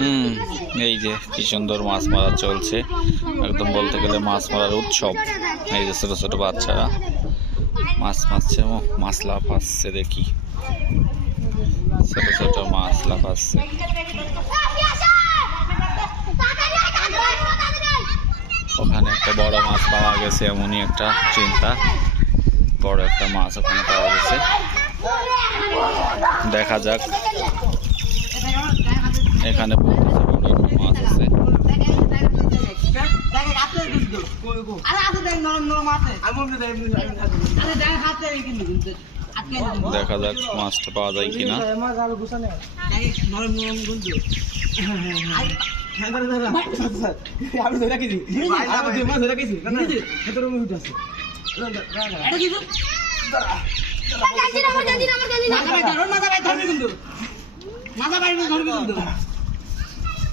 হুম, এই যে কি সুন্দর মাছ মারা চলছে। একদম বলতে গেলে মাছ মারার উৎসব। এই যে ছোট ছোট বাচ্চারা। মাছ মারছে মাছ লাফাচ্ছে, দেখি। ছোট ছোট মাছ লাফাচ্ছে। ওখানে একটা বড় মাছ পাওয়া গেছে, এমনই একটা চিন্তা। বড় একটা মাছ ওখানে পাওয়া গেছে। দেখা যাক। এখানে বলতেছে বড় একটা মাছ আছে। দেখা যাক মাছটা পাওয়া যায় কিনা। আমি ধরে রাখি আমি মাছ ধরে রাখি ভেতরে উঠে আছে বাই বাই বাই বাই সামনে সেই সব ঠিকানা খাই স্যার ধরে দিস হাতে উঠে আছে মাথা থেকে উঠে আছে আমরা আসলে কি তাই বললে হাত ধরে না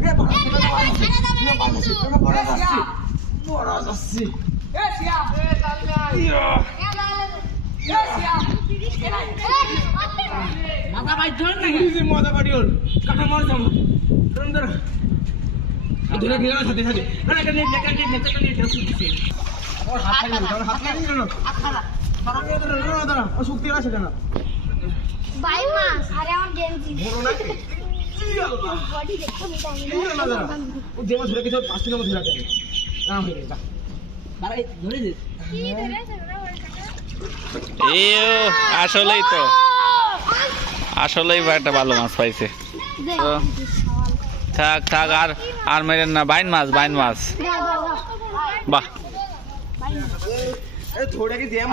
হ্যাঁ তোর উপর উঠে না মজা পাটি ওর কাটা মার যাব ধরে ধরে সাথে সাথে ওর হাত ধরো হাত ধরো ধরো। ধরো ও শক্তি আছে আরে আমার গেঞ্জি। না। বডি দেখো না ও ধরে পাঁচ ধরে না হয়ে গেছে দাঁড়া আসলেই তো। আসলেই বা একটা ভালো মাছ পাইছে। তো থাক থাক আর আর মেরেন না। বাইন মাছ বাইন মাছ। বাহ। થોડે કે જેમ